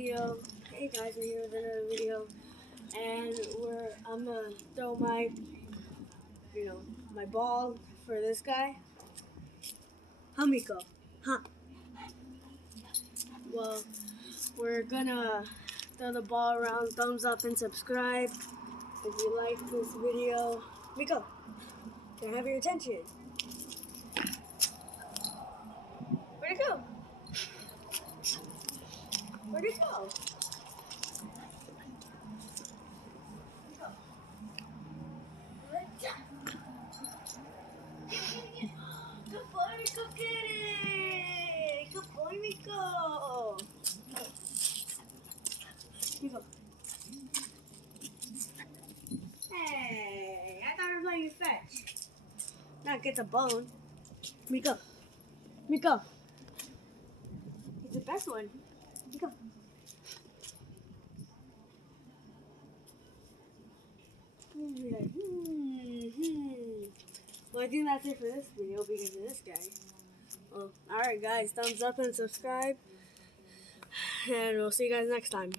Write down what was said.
video. Hey guys, we're here with another video, and I'm gonna throw my my ball for this guy. Hamiko. Huh. Well, we're gonna throw the ball around. Thumbs up and subscribe if you like this video. Miko, can I have your attention? Where'd it go? Where'd it go? Good boy, Miko, get it! Good boy, Miko! Miko. Hey, I thought I was letting you fetch. Now it gets a bone. Miko. Miko. He's the best one. Miko. Well, I think that's it for this video because of this guy. Well, alright guys, thumbs up and subscribe. And we'll see you guys next time.